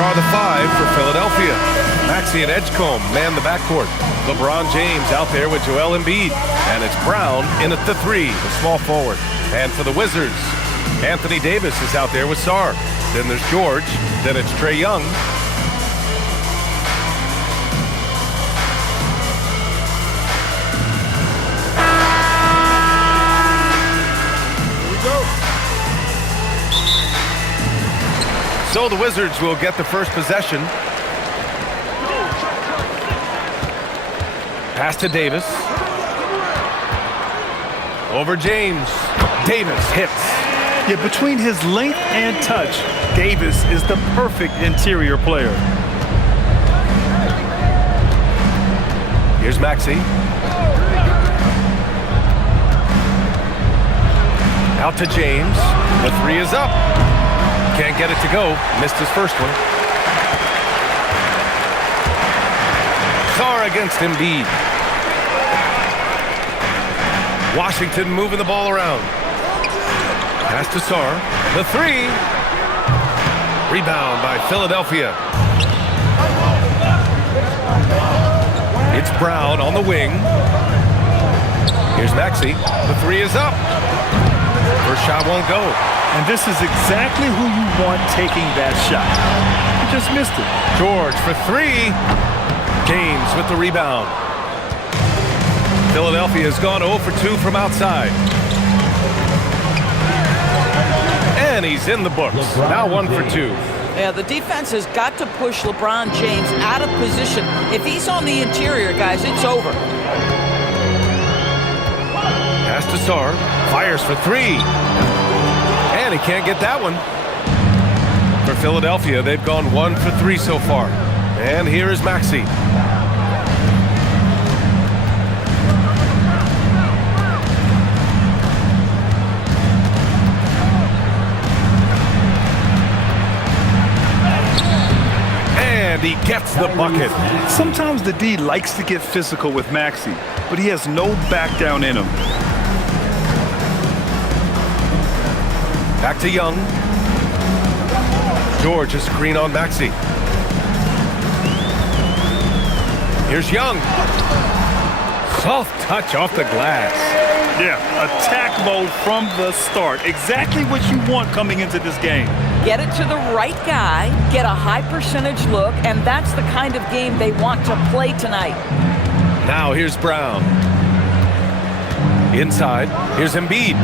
are the 5 for Philadelphia. Maxey and Edgecombe man the backcourt. LeBron James out there with Joel Embiid. And it's Brown in at the 3, the small forward. And for the Wizards, Anthony Davis is out there with Sarr. Then there's George. Then it's Trae Young. So the Wizards will get the first possession. Pass to Davis. Over James. Davis hits. Yeah, between his length and touch, Davis is the perfect interior player. Here's Maxey. Out to James. The 3 is up. Can't get it to go. Missed his first one. Sarr against Embiid. Washington moving the ball around. Pass to Sarr. The 3. Rebound by Philadelphia. It's Brown on the wing. Here's Maxey. The 3 is up. First shot won't go. And this is exactly who you want taking that shot. He just missed it. George for 3. James with the rebound. Philadelphia has gone 0 for 2 from outside. And he's in the books. Now 1 for 2. Yeah, the defense has got to push LeBron James out of position. If he's on the interior, guys, it's over. Pass to Sarr. Fires for 3. And he can't get that one. For Philadelphia, they've gone 1 for 3 so far. And here is Maxey. And he gets the bucket. Sometimes the D likes to get physical with Maxey, but he has no back down in him. Back to Young. George, a screen on Maxey. Here's Young. Soft touch off the glass. Yeah, attack mode from the start. Exactly what you want coming into this game. Get it to the right guy, get a high percentage look, and that's the kind of game they want to play tonight. Now here's Brown. Inside, here's Embiid.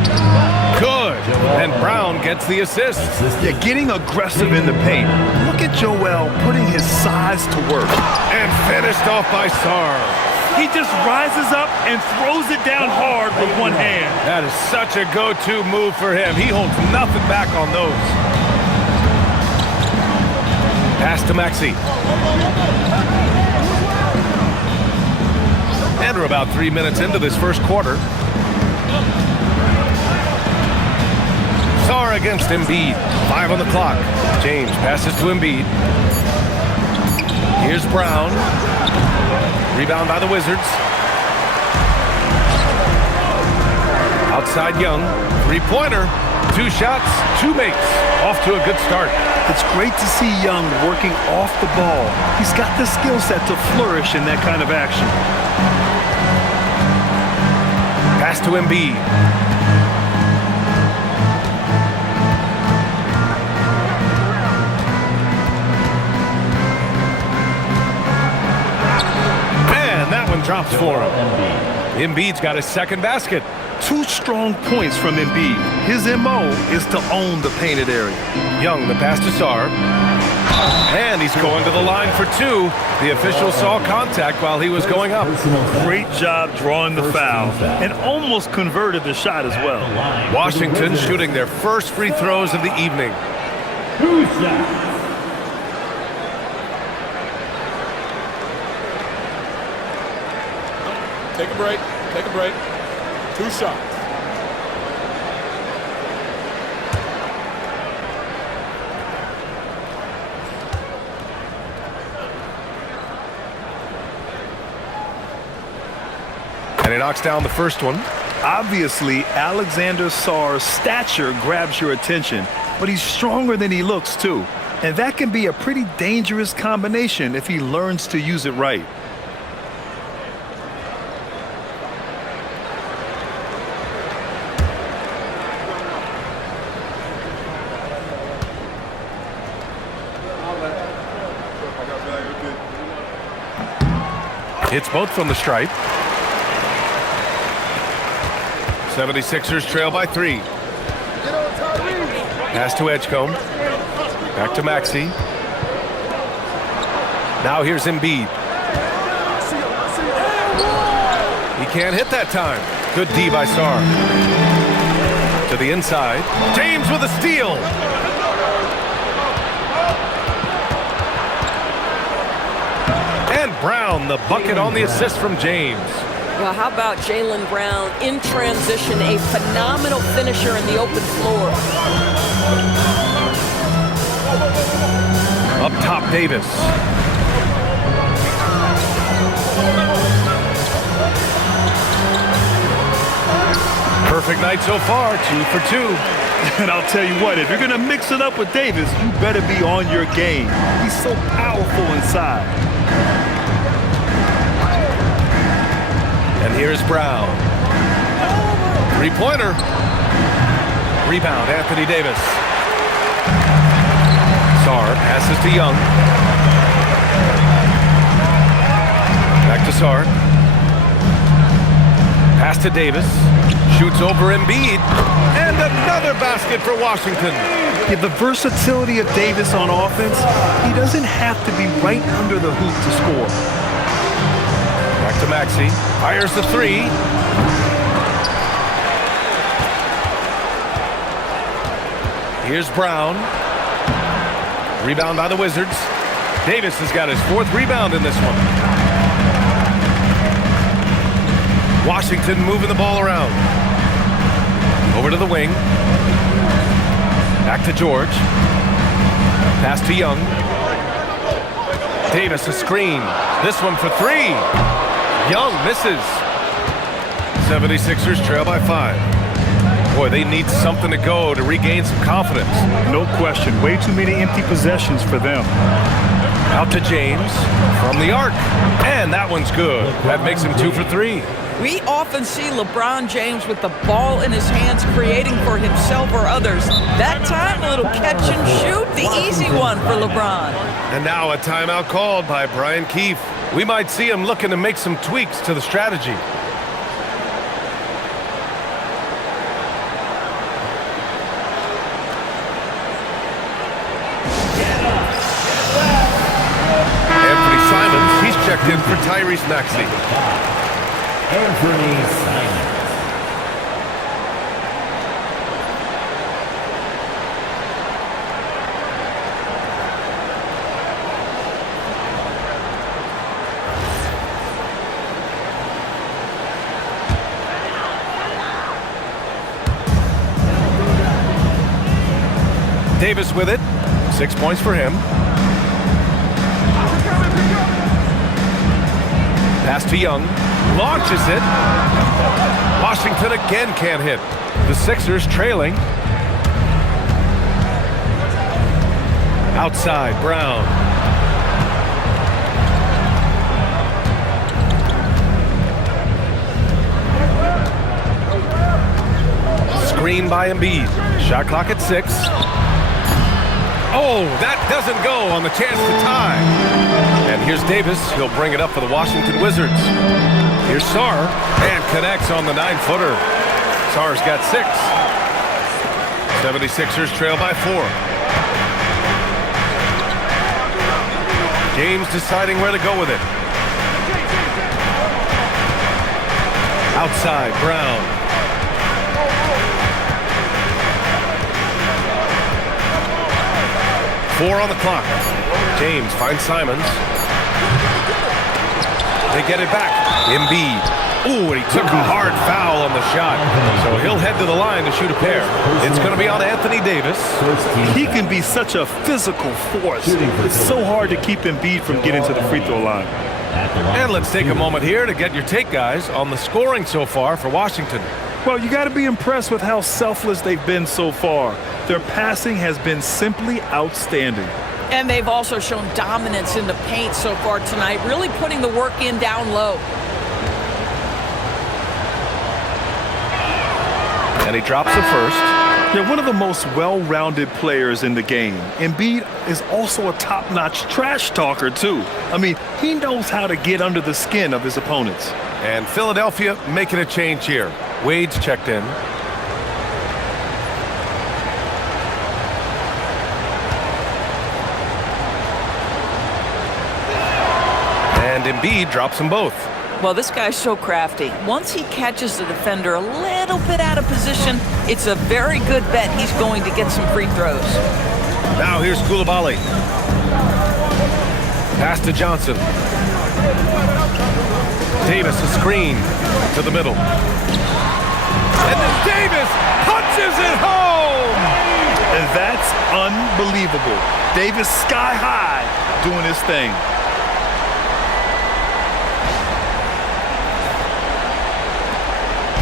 Good. And Brown gets the assist. Yeah, getting aggressive in the paint. Look at Joel putting his size to work. And finished off by Sarr. He just rises up and throws it down hard with one hand. That is such a go-to move for him. He holds nothing back on those. Pass to Maxey. And we're about 3 minutes into this first quarter. Sarr against Embiid. 5 on the clock. James passes to Embiid. Here's Brown. Rebound by the Wizards. Outside Young. 3-pointer. 2 shots, 2 makes. Off to a good start. It's great to see Young working off the ball. He's got the skill set to flourish in that kind of action. Pass to Embiid. Man, that one drops for him. Embiid's got his second basket. 2 strong points from Embiid. His MO is to own the painted area. Young, the pass to Sarr. And he's going to the line for 2. The official saw contact while he was going up. Great job drawing the foul and almost converted the shot as well. Washington shooting their first free throws of the evening. Take a break. Take a break. 2 shots. And he knocks down the first one. Obviously, Alexander Sarr's stature grabs your attention, but he's stronger than he looks, too. And that can be a pretty dangerous combination if he learns to use it right. Hits both from the stripe. 76ers trail by 3. Pass to Edgecombe. Back to Maxey. Now here's Embiid. He can't hit that time. Good D by Sarr. To the inside. James with a steal. And Brown, the bucket on the assist from James. Well, how about Jaylen Brown in transition, a phenomenal finisher in the open floor. Up top, Davis. Perfect night so far, 2 for 2. And I'll tell you what, if you're going to mix it up with Davis, you better be on your game. He's so powerful inside. And here's Brown. Three-pointer. Rebound, Anthony Davis. Sarr passes to Young. Back to Sarr. Pass to Davis. Shoots over Embiid. And another basket for Washington. Yeah, the versatility of Davis on offense, he doesn't have to be right under the hoop to score. Back to Maxey. Fires the 3. Here's Brown. Rebound by the Wizards. Davis has got his 4th rebound in this one. Washington moving the ball around. Over to the wing. Back to George. Pass to Young. Davis a screen. This one for 3. Young misses. 76ers trail by 5. Boy, they need something to go to regain some confidence. No question. Way too many empty possessions for them. Out to James from the arc. And that one's good. That makes him 2 for 3. We often see LeBron James with the ball in his hands creating for himself or others. That time, a little catch and shoot, the easy one for LeBron. And now a timeout called by Brian Keefe. We might see him looking to make some tweaks to the strategy. Anthony Simons, he's checked in for Tyrese Maxey. Anthony Simons. Davis with it. 6 points for him. Pass to Young. Launches it. Washington again can't hit. The Sixers trailing. Outside, Brown. Screen by Embiid. Shot clock at 6. Oh, that doesn't go on the chance to tie. And here's Davis. He'll bring it up for the Washington Wizards. Here's Sarr, and connects on the 9-footer. Sarr's got 6. 76ers trail by 4. James deciding where to go with it. Outside, Brown. Four on the clock. James finds Simons. They get it back. Embiid. Ooh, and he took a hard foul on the shot. So he'll head to the line to shoot a pair. It's going to be on Anthony Davis. He can be such a physical force. It's so hard to keep Embiid from getting to the free throw line. And let's take a moment here to get your take, guys, on the scoring so far for Washington. Well, you got to be impressed with how selfless they've been so far. Their passing has been simply outstanding. And they've also shown dominance in the paint so far tonight, really putting the work in down low. And he drops it first. They're one of the most well-rounded players in the game. Embiid is also a top-notch trash talker, too. I mean, he knows how to get under the skin of his opponents. And Philadelphia making a change here. Wade's checked in. And Embiid drops them both. Well, this guy's so crafty. Once he catches the defender a little bit out of position, it's a very good bet he's going to get some free throws. Now here's Coulibaly. Pass to Johnson. Davis, a screen to the middle. And then Davis punches it home! And that's unbelievable. Davis sky high doing his thing.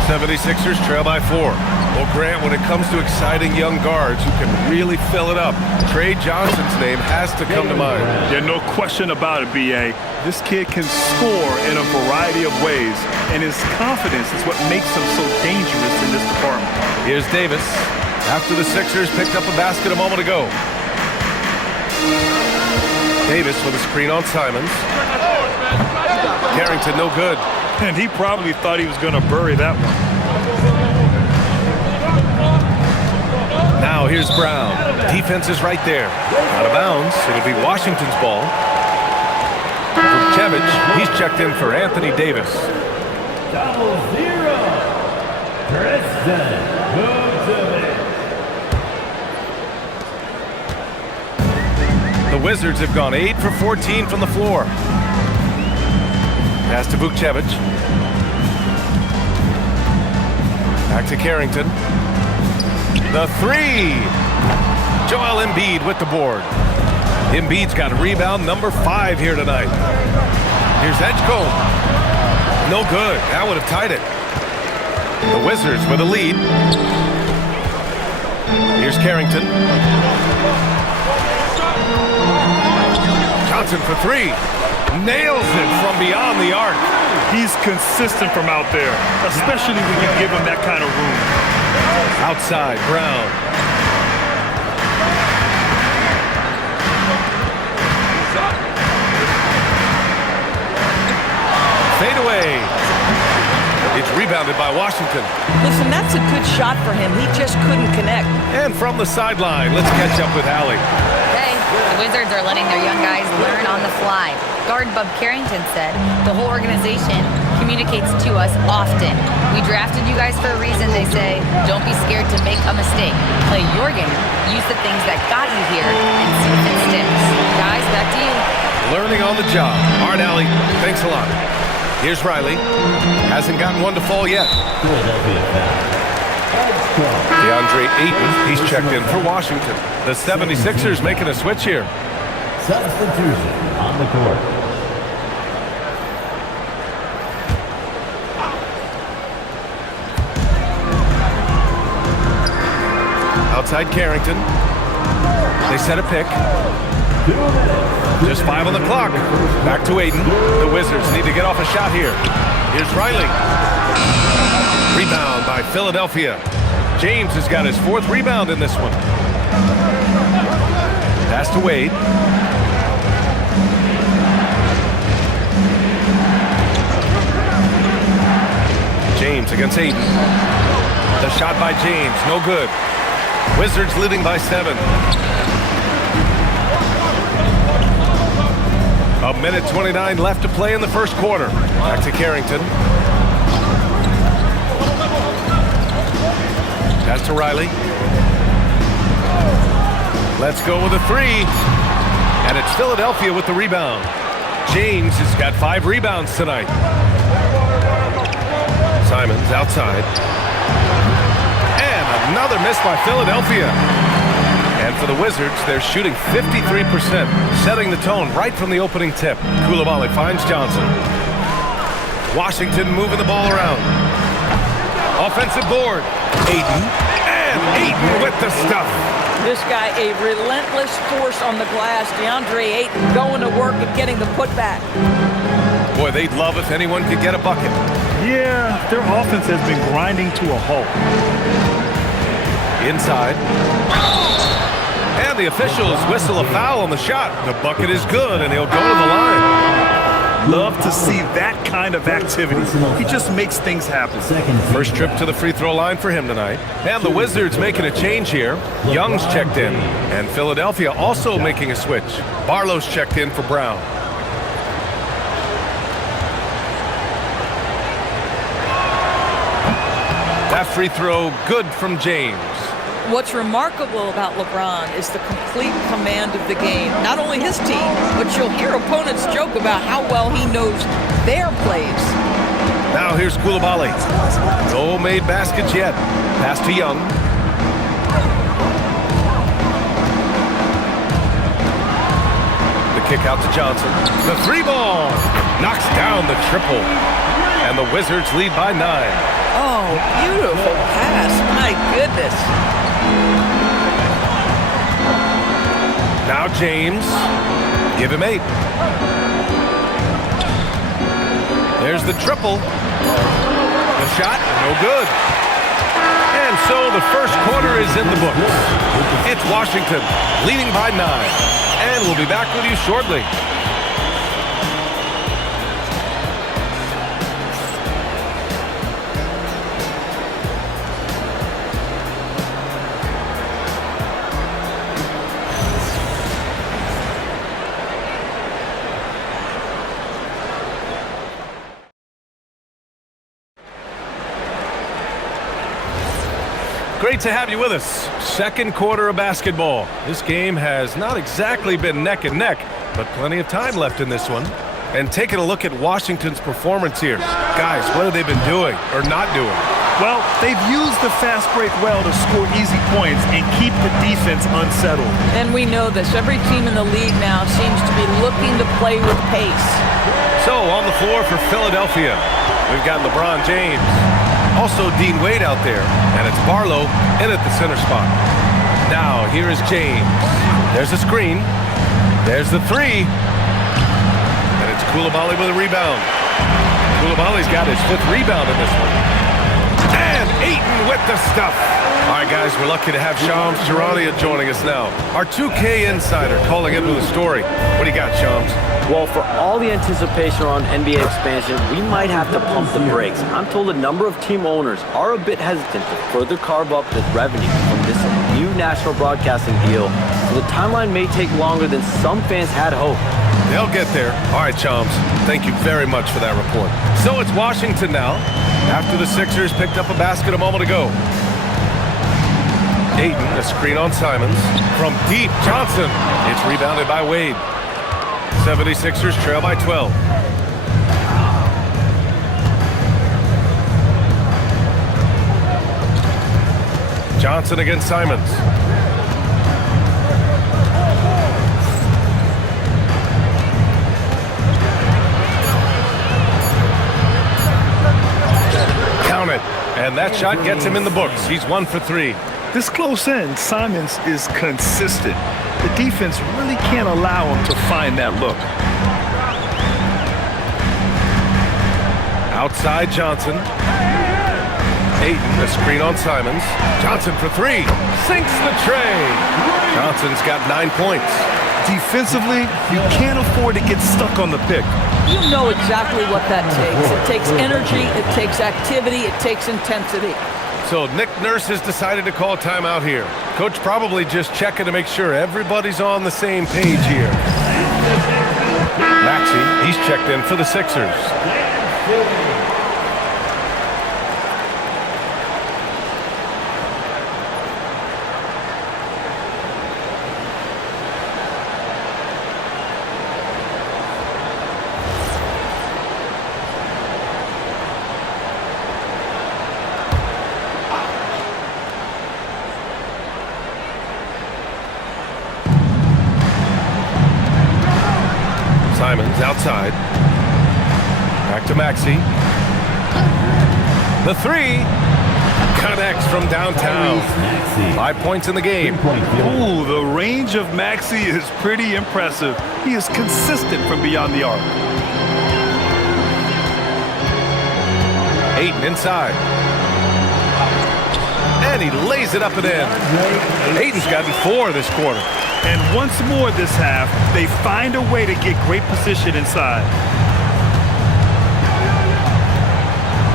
76ers trail by 4. Well, Grant, when it comes to exciting young guards who can really fill it up, Trey Johnson's name has to come to mind. Yeah, no question about it, B.A. This kid can score in a variety of ways, and his confidence is what makes him so dangerous in this department. Here's Davis after the Sixers picked up a basket a moment ago. Davis with a screen on Simons. Carrington, no good. And he probably thought he was going to bury that one. Now here's Brown. Defense is right there. Out of bounds. It'll be Washington's ball. Vukcevic, he's checked in for Anthony Davis. 0. Tristan Vukcevic. The Wizards have gone 8 for 14 from the floor. Pass to Vukcevic. Back to Carrington. The 3. Joel Embiid with the board. Embiid's got rebound number 5 here tonight. Here's Edgecombe. No good. That would have tied it. The Wizards with a lead. Here's Carrington. Johnson for 3. Nails it from beyond the arc. He's consistent from out there, especially when you give him that kind of room. Outside, Brown. Fade away. It's rebounded by Washington. Listen, that's a good shot for him. He just couldn't connect. And from the sideline, let's catch up with Hallie. Hey, the Wizards are letting their young guys learn on the fly. Guard Bub Carrington said the whole organization communicates to us often. We drafted you guys for a reason, they say. Don't be scared to make a mistake. Play your game, use the things that got you here, and see if it sticks. Guys, back to you. Learning on the job. All right, Allie, thanks a lot. Here's Riley. Hasn't gotten one to fall yet. DeAndre Ayton, he's checked in for Washington. The 76ers making a switch here. Substitution on the court. Outside Carrington. They set a pick. 2 minutes. Just 5 on the clock. Back to Ayton. The Wizards need to get off a shot here. Here's Riley. Rebound by Philadelphia. James has got his 4th rebound in this one. Pass to Wade. James against Ayton. The shot by James, no good. Wizards leading by 7. A minute 29 left to play in the first quarter. Back to Carrington. Pass to Riley. Let's go with a 3. And it's Philadelphia with the rebound. James has got 5 rebounds tonight. Simons outside. And another miss by Philadelphia. And for the Wizards, they're shooting 53%, setting the tone right from the opening tip. Coulibaly finds Johnson. Washington moving the ball around. Offensive board. Ayton. And Ayton with the stuff. This guy, a relentless force on the glass. DeAndre Ayton going to work and getting the putback. Boy, they'd love if anyone could get a bucket. Yeah, their offense has been grinding to a halt. Inside. And the officials whistle a foul on the shot. The bucket is good, and he'll go to the line. Love to see that kind of activity. He just makes things happen. First trip to the free throw line for him tonight. And the Wizards making a change here. Young's checked in. And Philadelphia also making a switch. Barlow's checked in for Brown. That free throw good from James. What's remarkable about LeBron is the complete command of the game. Not only his team, but you'll hear opponents joke about how well he knows their plays. Now here's Koulibaly. No made baskets yet. Pass to Young. The kick out to Johnson. The three ball knocks down the triple. And the Wizards lead by 9. Oh, beautiful pass. My goodness. Now James. Give him 8. There's the triple. The shot, no good. And so the first quarter is in the books. It's Washington leading by 9. And we'll be back with you shortly. Great to have you with us. Second quarter of basketball. This game has not exactly been neck and neck, but plenty of time left in this one. And taking a look at Washington's performance here. Guys, what have they been doing or not doing? Well, they've used the fast break well to score easy points and keep the defense unsettled. And we know this. Every team in the league now seems to be looking to play with pace. So on the floor for Philadelphia, we've got LeBron James. Also Dean Wade out there, and it's Barlow in at the center spot. Now here is James. There's a screen. There's the three. And it's Koulibaly with a rebound. Koulibaly's got his 5th rebound in this one. And Ayton with the stuff. All right, guys, we're lucky to have Shams Charania joining us now. Our 2K insider calling in with a story. What do you got, Shams? Well, for all the anticipation around NBA expansion, we might have to pump the brakes. I'm told a number of team owners are a bit hesitant to further carve up the revenue from this new national broadcasting deal, so the timeline may take longer than some fans had hoped. They'll get there. All right, Shams, thank you very much for that report. So it's Washington now, after the Sixers picked up a basket a moment ago. Ayton, a screen on Simons. From deep, Johnson. It's rebounded by Wade. 76ers trail by 12. Johnson against Simons. Count it. And that shot gets him in the books. He's 1 for 3. This close in, Simons is consistent. The defense really can't allow him to find that look. Outside Johnson. Ayton, a screen on Simons. Johnson for 3. Sinks the tray. Johnson's got 9 points. Defensively, you can't afford to get stuck on the pick. You know exactly what that takes. It takes energy, it takes activity, it takes intensity. So Nick Nurse has decided to call timeout here. Coach probably just checking to make sure everybody's on the same page here. Maxey, he's checked in for the Sixers. Simons outside. Back to Maxey. The 3. connects from downtown. 5 points in the game. Ooh, the range of Maxey is pretty impressive. He is consistent from beyond the arc. Ayton inside. And he lays it up and in. Ayton's gotten 4 this quarter. And once more this half, they find a way to get great position inside.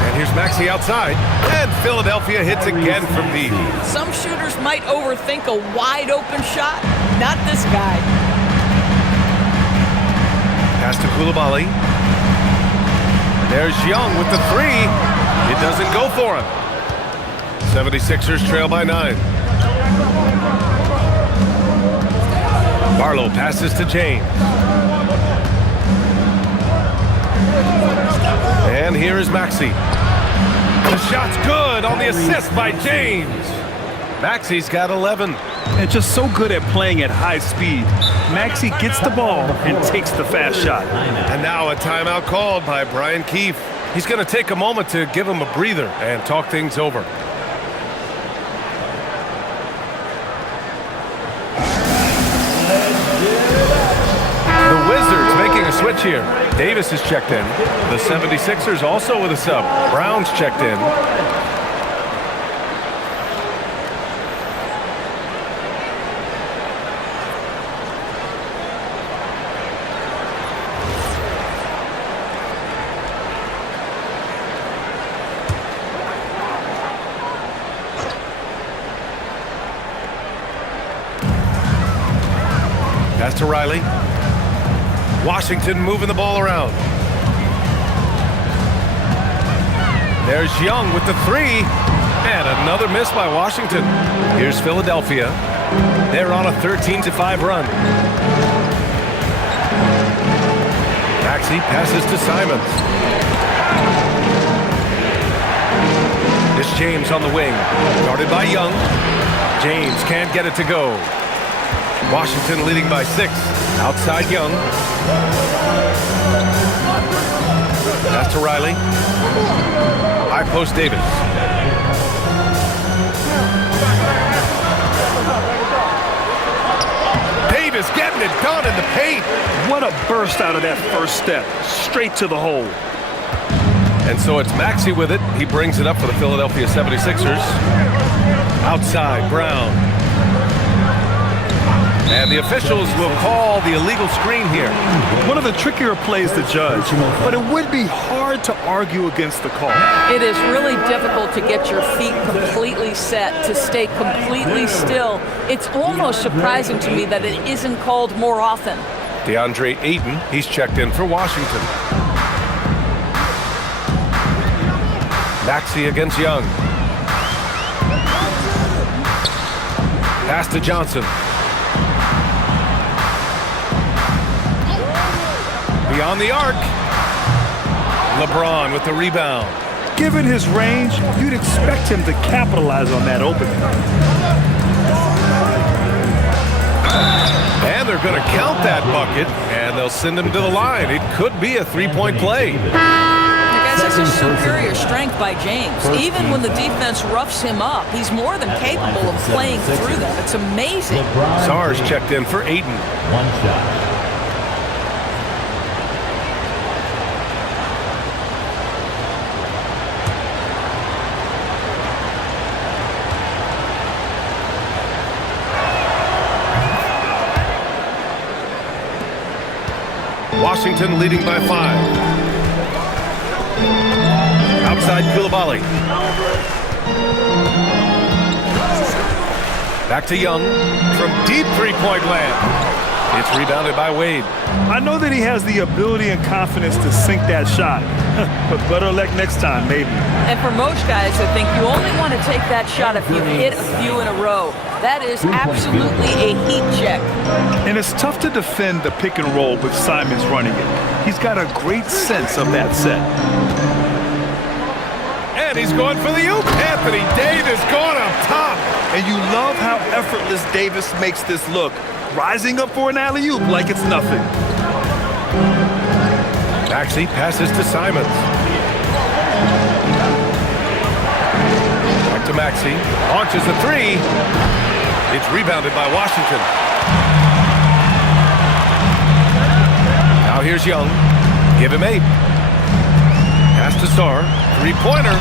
And here's Maxey outside. And Philadelphia hits again from deep. Some shooters might overthink a wide open shot. Not this guy. Pass to Coulibaly. There's Young with the 3. It doesn't go for him. 76ers trail by 9. Barlow passes to James. And here is Maxey. The shot's good on the assist by James. Maxey's got 11. And just so good at playing at high speed. Maxey gets the ball and takes the fast shot. And now a timeout called by Brian Keefe. He's going to take a moment to give him a breather and talk things over. The Wizards making a switch here. Davis is checked in. The 76ers also with a sub. Brown's checked in. Pass to Riley. Washington moving the ball around. There's Young with the 3. And another miss by Washington. Here's Philadelphia. They're on a 13-5 run. Maxey passes to Simons. It's James on the wing. Guarded by Young. James can't get it to go. Washington leading by 6. Outside Young. Pass to Riley. High post Davis. Davis getting it done in the paint. What a burst out of that first step. Straight to the hole. And so it's Maxey with it. He brings it up for the Philadelphia 76ers. Outside Brown. And the officials will call the illegal screen here. One of the trickier plays to judge, but it would be hard to argue against the call. It is really difficult to get your feet completely set, to stay completely still. It's almost surprising to me that it isn't called more often. DeAndre Ayton, he's checked in for Washington. Maxey against Young. Pass to Johnson. Beyond the arc. LeBron with the rebound. Given his range, you'd expect him to capitalize on that opening. And they're going to count that bucket, and they'll send him to the line. It could be a three-point play. This is superior strength by James. Even when the defense roughs him up, he's more than capable of playing through them. It's amazing. Sarge checked in for Ayton. 1 shot. Washington leading by 5. Outside Coulibaly. Back to Young from deep three-point land. It's rebounded by Wade. I know that he has the ability and confidence to sink that shot, but better luck next time, maybe. And for most guys, I think you only want to take that shot if you've hit a few in a row. That is absolutely a heat check. And it's tough to defend the pick and roll with Simons running it. He's got a great sense of that set. And he's going for the oop. Anthony Davis going up top. And you love how effortless Davis makes this look, rising up for an alley-oop like it's nothing. Maxey passes to Simons. Back to Maxey. Launches a three. It's rebounded by Washington. Now here's Young. Give him 8. Pass to Sarr. Three-pointer.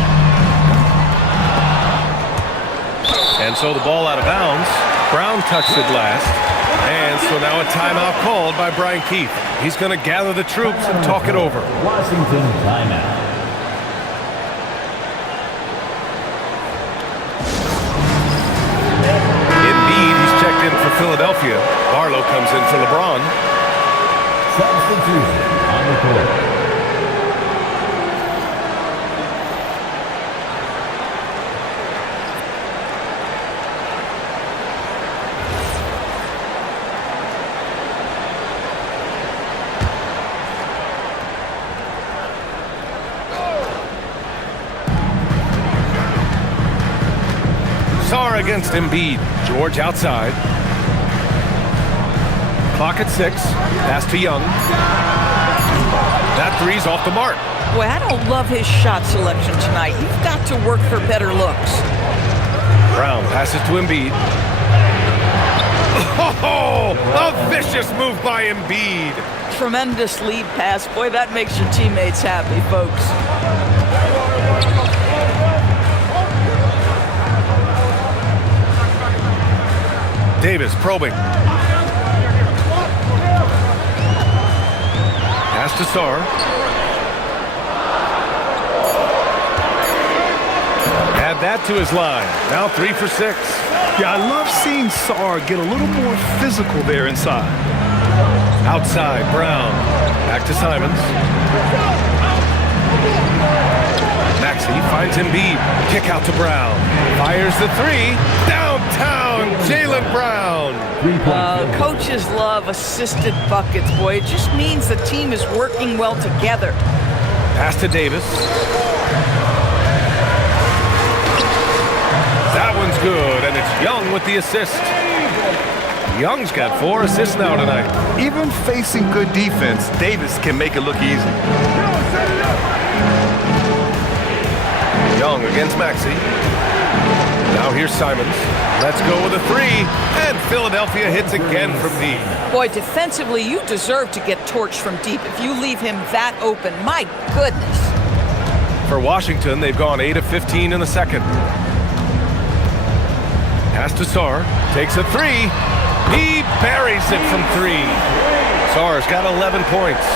And so the ball out of bounds. Brown touched it last. And so now a timeout called by Brian Keefe. He's going to gather the troops and talk it over. Washington timeout. Embiid, he's checked in for Philadelphia. Barlow comes in for LeBron. Substitution on the court. Sarr against Embiid. George outside. Clock at 6. Pass to Young. That three's off the mark. Boy, I don't love his shot selection tonight. You've got to work for better looks. Brown passes to Embiid. Oh, a vicious move by Embiid. Tremendous lead pass. Boy, that makes your teammates happy, folks. Davis probing. Pass to Sarr. Add that to his line. Now 3 for 6. Yeah, I love seeing Sarr get a little more physical there inside. Outside, Brown. Back to Simons. Maxey finds Embiid. Kick out to Brown. Fires the three. Downtown, Jaylen Brown. Coaches love assisted buckets, boy. It just means the team is working well together. Pass to Davis. That one's good, and it's Young with the assist. Young's got 4 assists now tonight. Even facing good defense, Davis can make it look easy. Young against Maxey. Now here's Simons. Let's go with a three. And Philadelphia hits again from deep. Boy, defensively, you deserve to get torched from deep if you leave him that open. My goodness. For Washington, they've gone 8 of 15 in the second. Pass to Sarr. Takes a three. He buries it from 3. Sarr's got 11 points.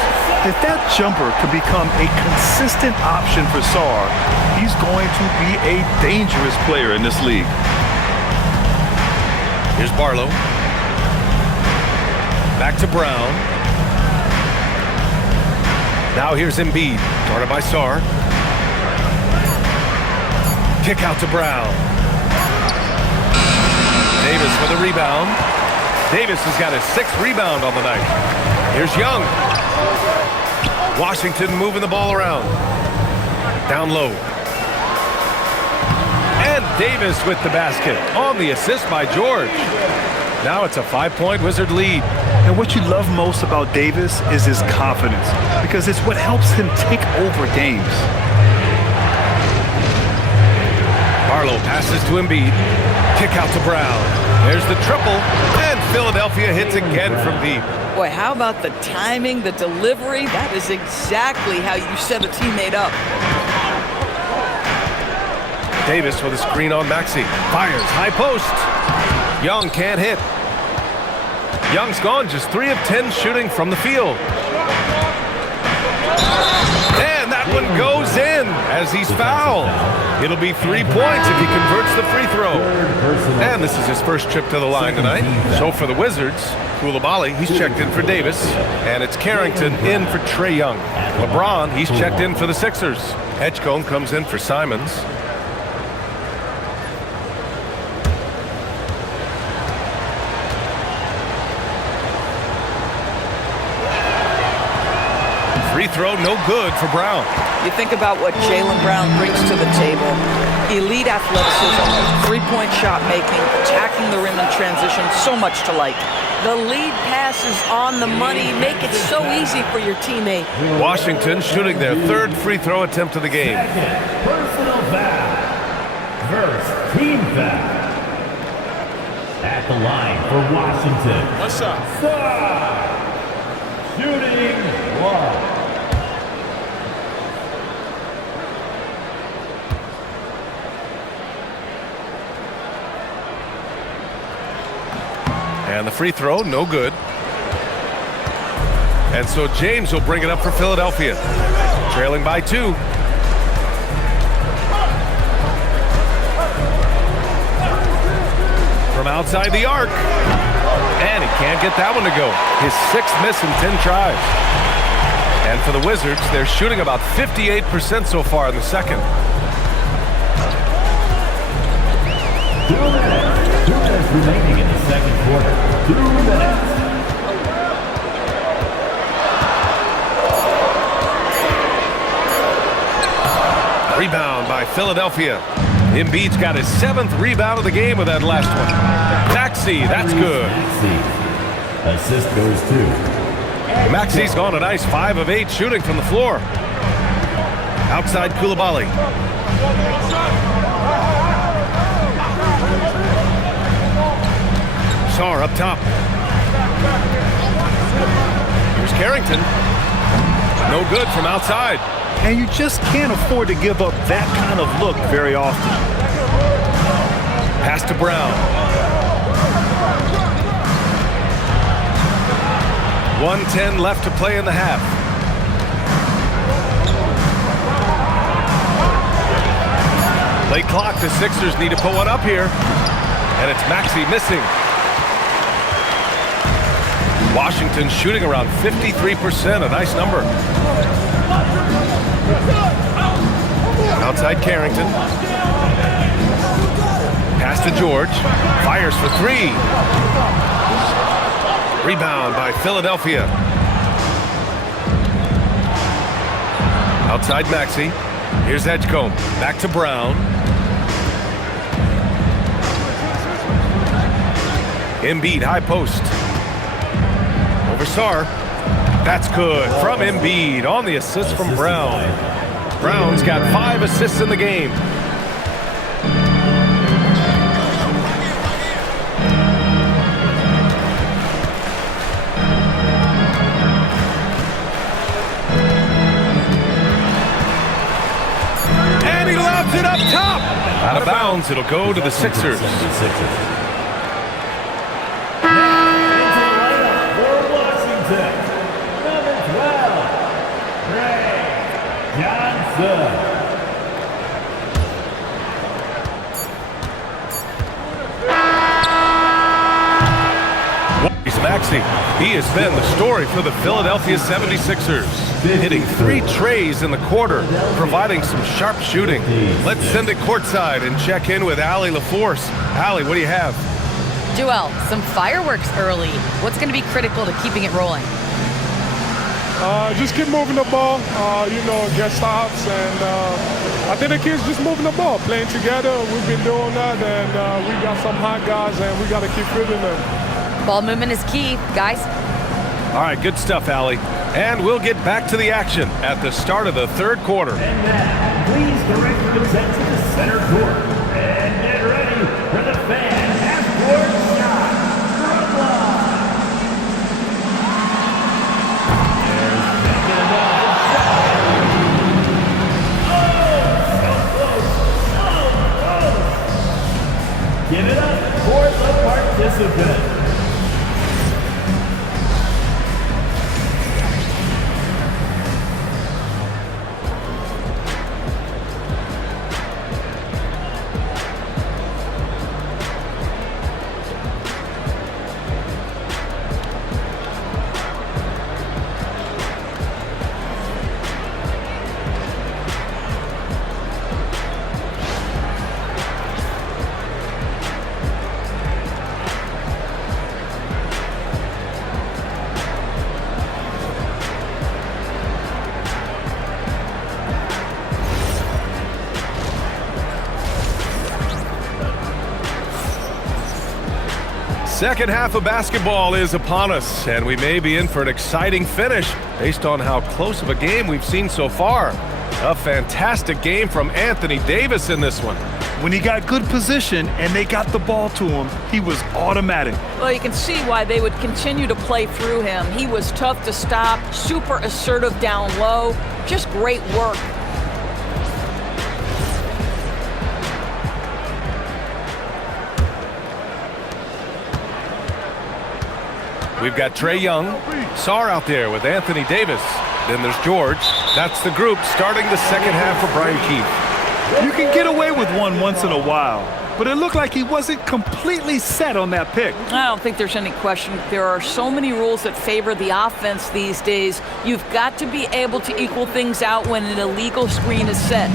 If that jumper could become a consistent option for Sarr, he's going to be a dangerous player in this league. Here's Barlow. Back to Brown. Now here's Embiid. Guarded by Sarr. Kick out to Brown. Davis for the rebound. Davis has got his 6th rebound on the night. Here's Young. Washington moving the ball around. Down low. And Davis with the basket on the assist by George. Now it's a 5-point Wizard lead. And what you love most about Davis is his confidence, because it's what helps him take over games. Barlow passes to Embiid. Kick out to Brown. There's the triple, and Philadelphia hits again from deep. Boy, how about the timing, the delivery? That is exactly how you set a teammate up. Davis with a screen on Maxey. Fires, high post. Young can't hit. Young's gone just 3 of 10 shooting from the field. And that one goes in as he's fouled. It'll be 3 points if he converts the free throw. And this is his first trip to the line tonight. So for the Wizards, Koulibaly, he's checked in for Davis. And it's Carrington in for Trae Young. LeBron, he's checked in for the Sixers. Edgecombe comes in for Simons. Free throw, no good for Brown. You think about what Jaylen Brown brings to the table. Elite athleticism, three-point shot making, attacking the rim in transition, so much to like. The lead pass is on the money. Make it so easy for your teammate. Washington shooting their 3rd free throw attempt of the game. Personal foul. First Team foul. At the line for Washington. One shot. Stop. Shooting one. And the free throw, no good. And so James will bring it up for Philadelphia. Trailing by 2. From outside the arc. And he can't get that one to go. His 6th miss in 10 tries. And for the Wizards, they're shooting about 58% so far in the second. 2 minutes. 2 minutes remaining in the second quarter. 2 minutes. Rebound by Philadelphia. Embiid's got his 7th rebound of the game with that last one. Maxey, that's good. Assist goes to Maxey's gone a nice 5 of 8 shooting from the floor. Outside Koulibaly. Sarr up top. Here's Carrington. No good from outside. And you just can't afford to give up that kind of look very often. Pass to Brown. 1:10 left to play in the half. Late clock, the Sixers need to put one up here. And it's Maxey missing. Washington shooting around 53%, a nice number. Outside Carrington. Pass to George. Fires for 3. Rebound by Philadelphia. Outside Maxey. Here's Edgecombe. Back to Brown. Embiid, high post. Over Sarr. That's good from Embiid on the assist from Brown. Brown's got 5 assists in the game. And he lobs it up top. Out of bounds, it'll go to the Sixers. Maxey, he has been the story for the Philadelphia 76ers, hitting 3 trays in the quarter, providing some sharp shooting. Let's send it courtside and check in with Allie LaForce. Allie, what do you have? Joel, some fireworks early. What's going to be critical to keeping it rolling? Just keep moving the ball, get stops, and I think the kids just moving the ball, playing together. We've been doing that, and we got some hot guys, and we got to keep fitting them. Ball movement is key, guys. All right, good stuff, Allie. And we'll get back to the action at the start of the third quarter. And now, please direct your attention to center court. And get ready for the fan half-court shot from line. There's second another shot. Oh, so close, so close. Give it up for the participant. Second half of basketball is upon us, and we may be in for an exciting finish based on how close of a game we've seen so far. A fantastic game from Anthony Davis in this one. When he got good position and they got the ball to him, he was automatic. Well, you can see why they would continue to play through him. He was tough to stop, super assertive down low, just great work. We've got Trae Young, Sarr out there with Anthony Davis. Then there's George. That's the group starting the second half for Brian Keefe. You can get away with one once in a while, but it looked like he wasn't completely set on that pick. I don't think there's any question. There are so many rules that favor the offense these days. You've got to be able to equal things out when an illegal screen is set.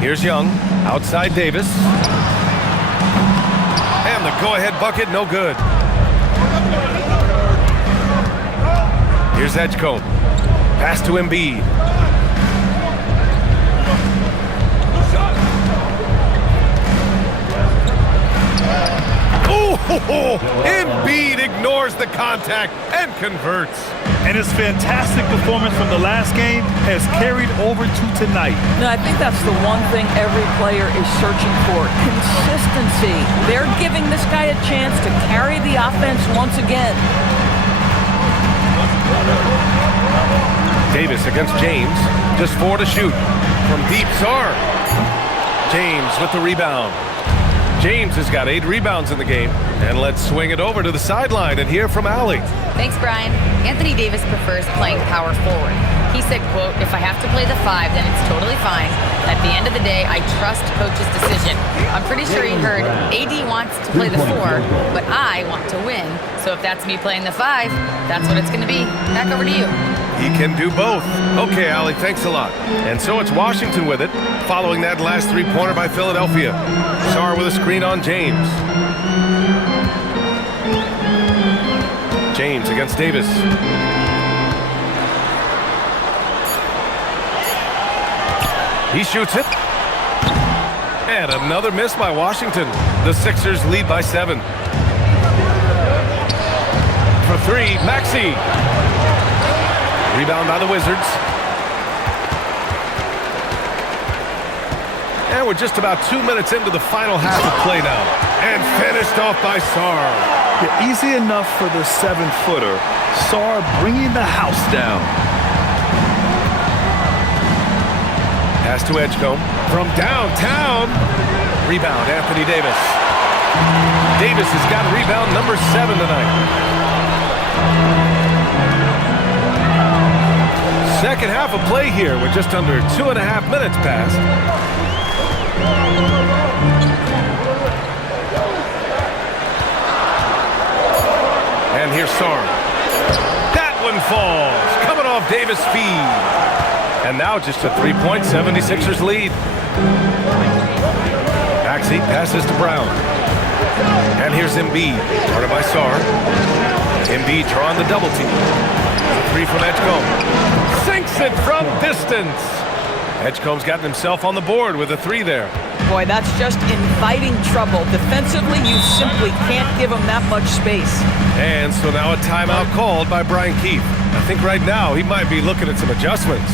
Here's Young, outside Davis. And the go-ahead bucket, no good. Here's Edgecombe. Pass to Embiid. Oh, Embiid ignores the contact and converts. And his fantastic performance from the last game has carried over to tonight. No, I think that's the one thing every player is searching for, consistency. They're giving this guy a chance to carry the offense once again. Davis against James, just 4 to shoot. From deep, Sarr. James with the rebound. James has got 8 rebounds in the game. And let's swing it over to the sideline and hear from Allie. Thanks, Brian. Anthony Davis prefers playing power forward. He said, quote, "If I have to play the 5, then it's totally fine. At the end of the day, I trust coach's decision." I'm pretty sure he heard AD wants to play the 4, but I want to win. So if that's me playing the 5, that's what it's going to be. Back over to you. He can do both. Okay, Allie, thanks a lot. And so it's Washington with it, following that last three-pointer by Philadelphia. Sarr with a screen on James. James against Davis. He shoots it. And another miss by Washington. The Sixers lead by 7. For 3, Maxey. Rebound by the Wizards. And we're just about 2 minutes into the final half of play now. And finished off by Sarr. Yeah, easy enough for the 7-footer. Sarr bringing the house down. Pass to Edgecombe. From downtown. Rebound, Anthony Davis. Davis has got rebound number 7 tonight. Second half of play here with just under 2.5 minutes passed. And here's Sarr. That one falls. Coming off Davis' feed. And now just a 3-point 76ers lead. Maxey passes to Brown. And here's Embiid. Guarded by Sarr. Embiid drawing the double team. 3 from Edgecombe. Sinks it from distance. Edgecombe's gotten himself on the board with a 3 there. Boy, that's just inviting trouble. Defensively, you simply can't give him that much space. And so now a timeout called by Brian Keefe. I think right now he might be looking at some adjustments.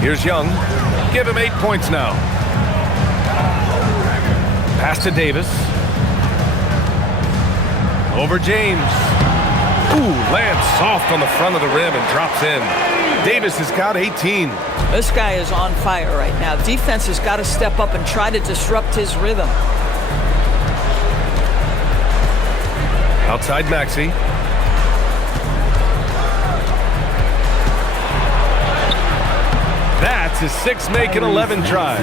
Here's Young. Give him 8 points now. Pass to Davis. Over James. Ooh, lands soft on the front of the rim and drops in. Davis has got 18. This guy is on fire right now. Defense has got to step up and try to disrupt his rhythm. Outside Maxey. That's his 6th make in 11 tries.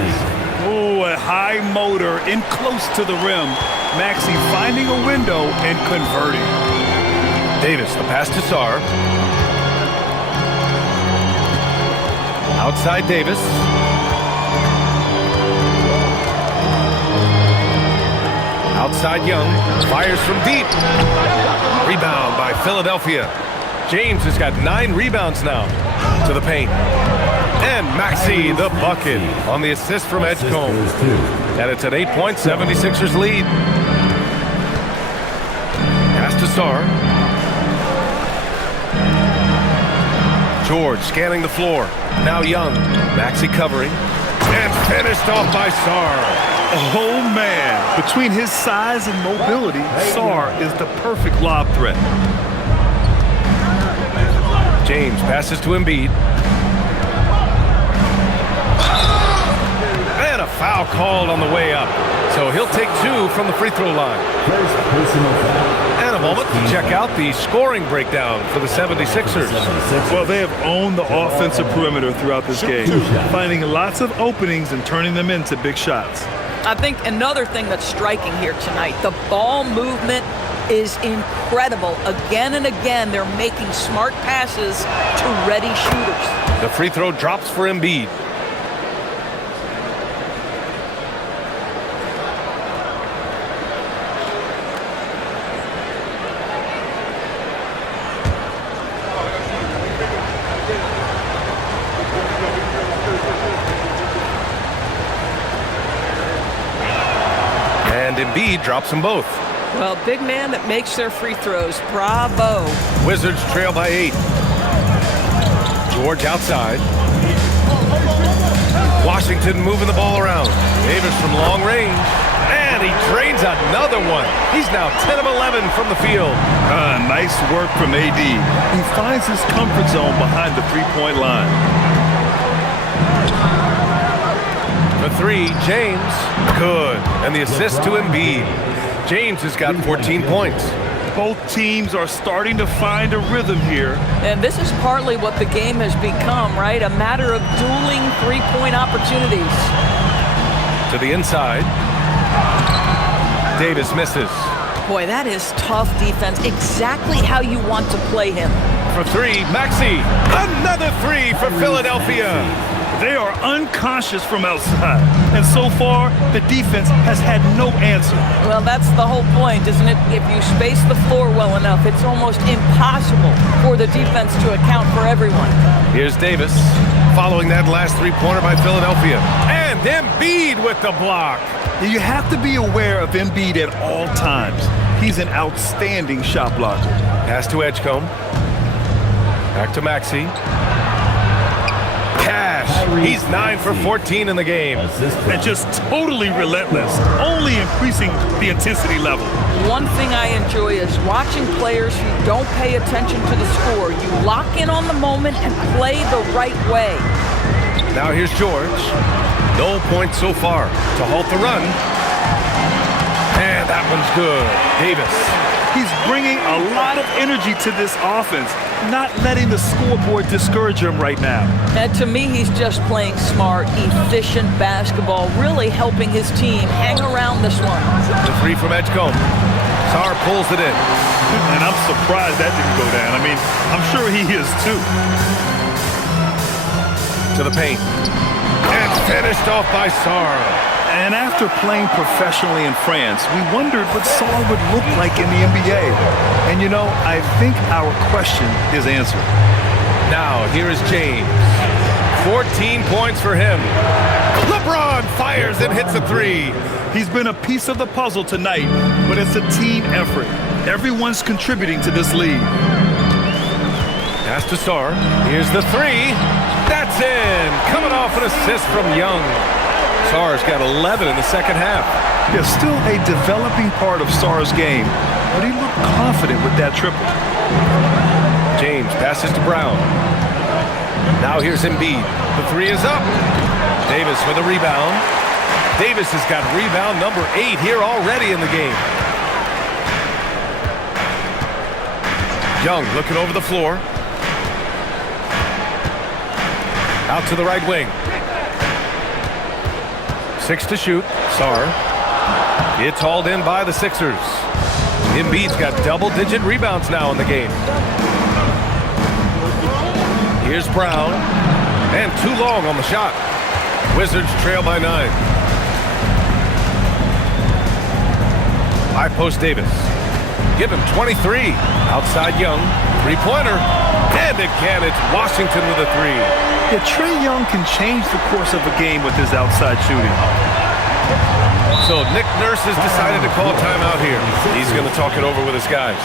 Ooh, a high motor in close to the rim. Maxey finding a window and converting. Davis, the pass to Sarr. Outside Davis. Outside Young. Fires from deep. Rebound by Philadelphia. James has got 9 rebounds now. To the paint. And Maxey the bucket on the assist from Edgecombe. And it's an 8-point 76ers lead. Pass to Sarr. George scanning the floor. Now Young. Maxey covering. And finished off by Sarr. Oh, man. Between his size and mobility, Sarr is the perfect lob threat. James passes to Embiid. And a foul called on the way up. So he'll take 2 from the free throw line. And a moment to check out the scoring breakdown for the 76ers. Well, they have owned the offensive perimeter throughout this game, finding lots of openings and turning them into big shots. I think another thing that's striking here tonight, the ball movement is incredible. Again and again, they're making smart passes to ready shooters. The free throw drops for Embiid. And Embiid drops them both. Well, big man that makes their free throws. Bravo. Wizards trail by 8. George outside. Washington moving the ball around. Davis from long range. And he drains another one. He's now 10 of 11 from the field. Nice work from AD. He finds his comfort zone behind the three-point line. The 3, James. Good. And the assist to Embiid. James has got 14 points. Both teams are starting to find a rhythm here. And this is partly what the game has become, right? A matter of dueling three-point opportunities. To the inside. Davis misses. Boy, that is tough defense. Exactly how you want to play him. For 3, Maxey. Another 3 for Philadelphia. They are unconscious from outside. And so far, the defense has had no answer. Well, that's the whole point, isn't it? If you space the floor well enough, it's almost impossible for the defense to account for everyone. Here's Davis following that last three-pointer by Philadelphia. And Embiid with the block. You have to be aware of Embiid at all times. He's an outstanding shot blocker. Pass to Edgecombe. Back to Maxey. Cash. He's 9 for 14 in the game. And just totally relentless, only increasing the intensity level. One thing I enjoy is watching players who don't pay attention to the score. You lock in on the moment and play the right way. Now here's George. No points so far to halt the run. And that one's good. Davis. He's bringing a lot of energy to this offense, not letting the scoreboard discourage him right now. And to me, he's just playing smart, efficient basketball, really helping his team hang around this one. The 3 from Edgecombe. Sarr pulls it in. And I'm surprised that didn't go down. I mean, I'm sure he is too. To the paint. And finished off by Sarr. And after playing professionally in France, we wondered what Sarr would look like in the NBA. And you know, I think our question is answered. Now, here is James. 14 points for him. LeBron fires and hits a 3. He's been a piece of the puzzle tonight, but it's a team effort. Everyone's contributing to this lead. Pass to Sarr. Here's the 3. That's in. Coming off an assist from Young. Sarr's got 11 in the second half. Yeah, still a developing part of Sarr's game, but he looked confident with that triple. James passes to Brown. Now here's Embiid. The 3 is up. Davis with a rebound. Davis has got rebound number 8 here already in the game. Young looking over the floor. Out to the right wing. 6 to shoot. Sarr. It's hauled in by the Sixers. Embiid's got double-digit rebounds now in the game. Here's Brown. And too long on the shot. Wizards trail by 9. High post Davis. Give him 23. Outside Young. Three-pointer. And again, it's Washington with a 3. Yeah, Trae Young can change the course of a game with his outside shooting. So Nick Nurse has decided to call timeout here. He's going to talk it over with his guys.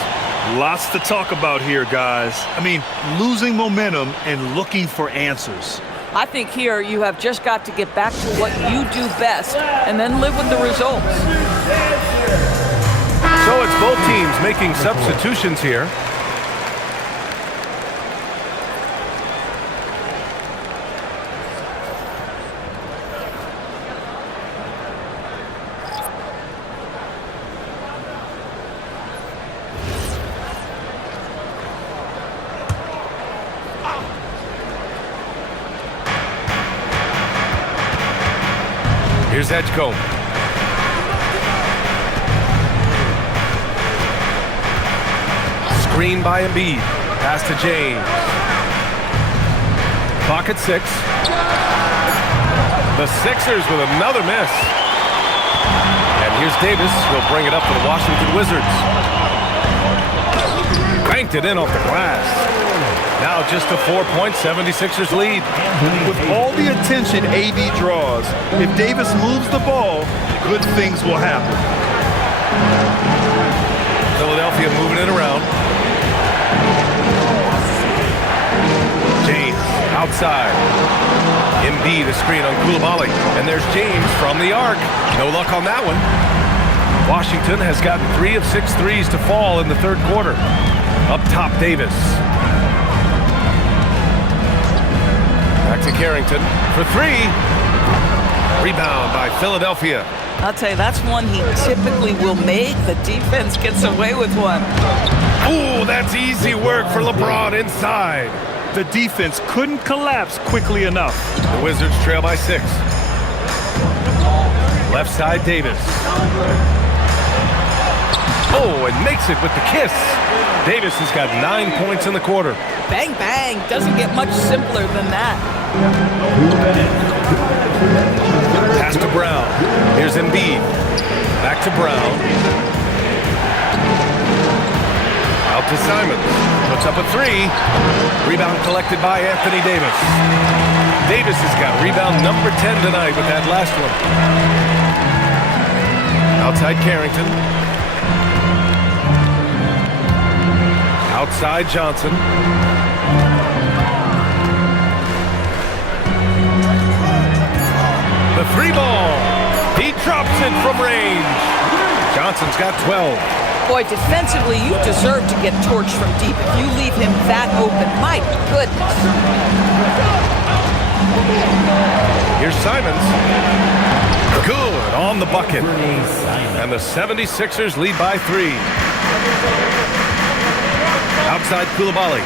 Lots to talk about here, guys. I mean, losing momentum and looking for answers. I think here you have just got to get back to what you do best and then live with the results. So it's both teams making substitutions here. Here's Edgecombe. Screen by Embiid. Pass to James. Clock at 6. The Sixers with another miss. And here's Davis. He'll bring it up for the Washington Wizards. Banked it in off the glass. Now just a 4-point 76ers lead. With all the attention AD draws, if Davis moves the ball, good things will happen. Philadelphia moving it around. James outside. Embiid a screen on Coulibaly. And there's James from the arc. No luck on that one. Washington has gotten 3 of 6 threes to fall in the third quarter. Up top, Davis. Back to Carrington for 3. Rebound by Philadelphia. I'll tell you, that's one he typically will make. The defense gets away with one. Ooh, that's easy work for LeBron inside. The defense couldn't collapse quickly enough. The Wizards trail by 6. Left side, Davis. Oh, and makes it with the kiss. Davis has got 9 points in the quarter. Bang, bang. Doesn't get much simpler than that. Pass to Brown. Here's Embiid. Back to Brown. Out to Simons. Puts up a 3. Rebound collected by Anthony Davis. Davis has got rebound number 10 tonight with that last one. Outside Carrington. Outside Johnson. The 3 ball. He drops it from range. Johnson's got 12. Boy, defensively, you deserve to get torched from deep if you leave him that open. My goodness. Here's Simons. Good on the bucket. And the 76ers lead by 3. Outside Coulibaly.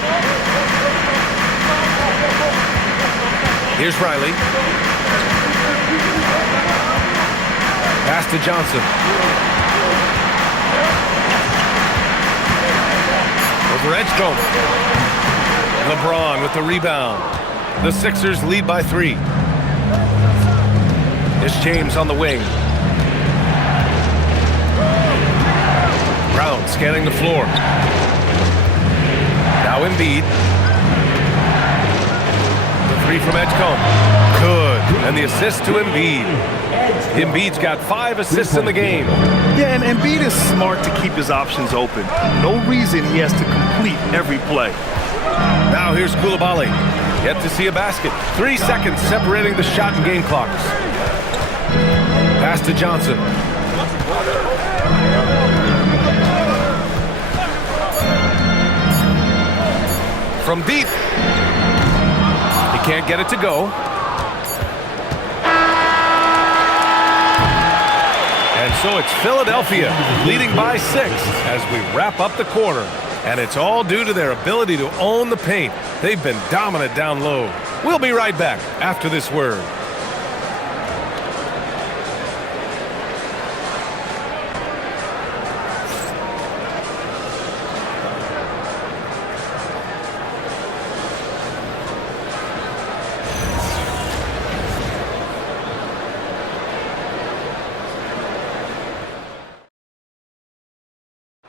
Here's Riley. Pass to Johnson. Over Edgecombe. LeBron with the rebound. The Sixers lead by 3. Here's James on the wing. Brown scanning the floor. Now Embiid. The 3 from Edgecombe. Good. And the assist to Embiid. Embiid's got 5 assists in the game. Yeah, and Embiid is smart to keep his options open. No reason he has to complete every play. Now here's Coulibaly. Yet to see a basket. 3 seconds separating the shot and game clocks. Pass to Johnson. From deep. He can't get it to go. And so it's Philadelphia leading by 6 as we wrap up the quarter. And it's all due to their ability to own the paint. They've been dominant down low. We'll be right back after this word.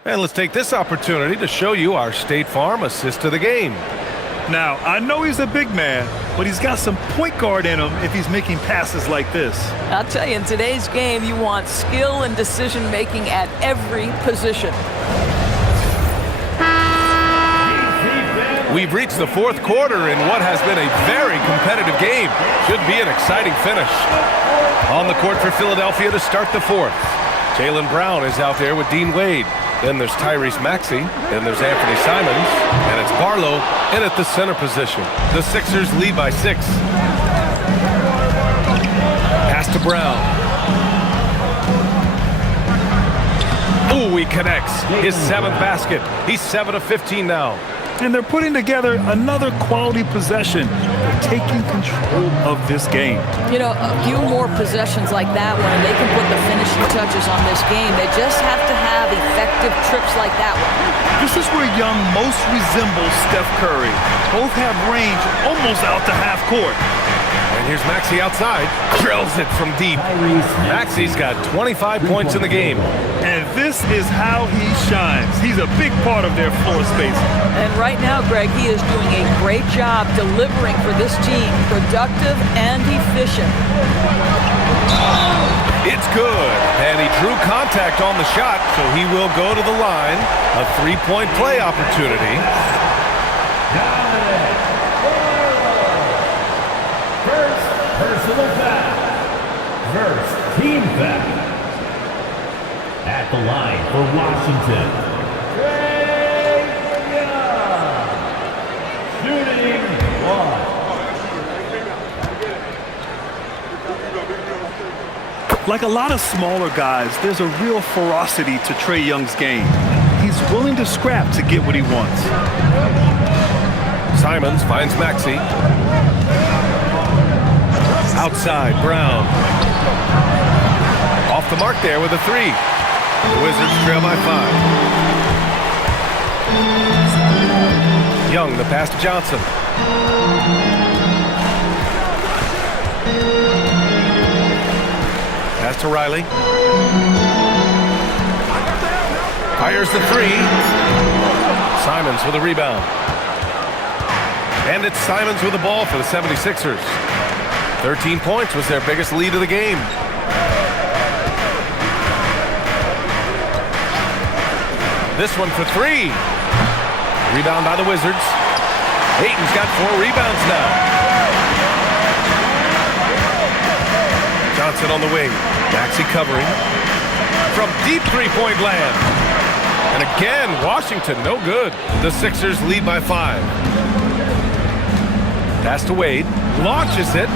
And let's take this opportunity to show you our State Farm assist of the game. Now, I know he's a big man, but he's got some point guard in him if he's making passes like this. I'll tell you, in today's game, you want skill and decision-making at every position. We've reached the fourth quarter in what has been a very competitive game. Should be an exciting finish. On the court for Philadelphia to start the fourth. Jaylen Brown is out there with Dean Wade. Then there's Tyrese Maxey. Then there's Anthony Simons. And it's Barlow in at the center position. The Sixers lead by 6. Pass to Brown. Ooh, he connects. His 7th basket. He's 7 of 15 now. And they're putting together another quality possession. They're taking control of this game. You know, a few more possessions like that one, and they can put the finishing touches on this game. They just have to have effective trips like that one. This is where Young most resembles Steph Curry. Both have range almost out to half court. And here's Maxey outside. Drills it from deep. Maxey's got 25 points in the game. And this is how he shines. He's a big part of their floor space. And right now, Greg, he is doing a great job delivering for this team, productive and efficient. It's good. And he drew contact on the shot, so he will go to the line. A 3-point play opportunity. First personal foul. First team foul. At the line for Washington, shooting 1. Like a lot of smaller guys, there's a real ferocity to Trae Young's game. He's willing to scrap to get what he wants. Simons finds Maxey. Outside, Brown. Off the mark there with a 3. The Wizards trail by 5. Young, the pass to Johnson. Pass to Riley. Fires the 3. Simons with a rebound. And it's Simons with the ball for the 76ers. 13 points was their biggest lead of the game. This one for 3. Rebound by the Wizards. Ayton's got 4 rebounds now. Johnson on the wing. Maxey covering. From deep 3-point land. And again, Washington no good. The Sixers lead by 5. Pass to Wade. Launches it.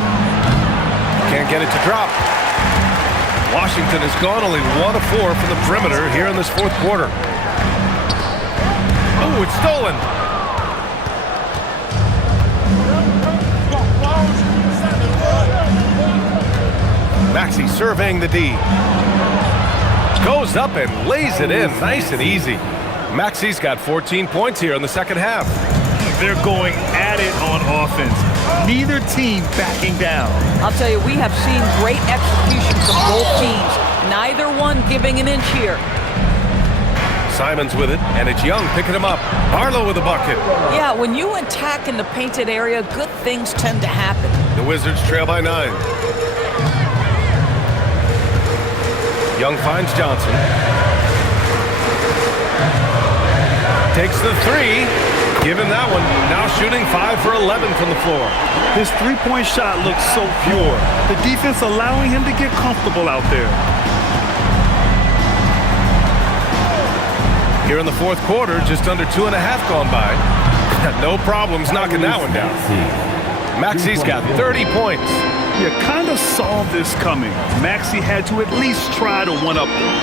Can't get it to drop. Washington has gone only 1 of 4 from the perimeter here in this fourth quarter. Oh, it's stolen. Maxey surveying the D. Goes up and lays it in nice and easy. Maxey's got 14 points here in the second half. They're going at it on offense. Neither team backing down. I'll tell you, we have seen great execution from both teams. Neither one giving an inch here. Simons with it, and it's Young picking him up. Barlow with a bucket. Yeah, when you attack in the painted area, good things tend to happen. The Wizards trail by 9. Young finds Johnson. Takes the 3. Give him that one. Now shooting 5 for 11 from the floor. His 3-point shot looks so pure. The defense allowing him to get comfortable out there. Here in the fourth quarter, just under 2.5 gone by. No problems knocking that one down. Maxey's got 30 points. You kind of saw this coming. Maxey had to at least try to one-up them.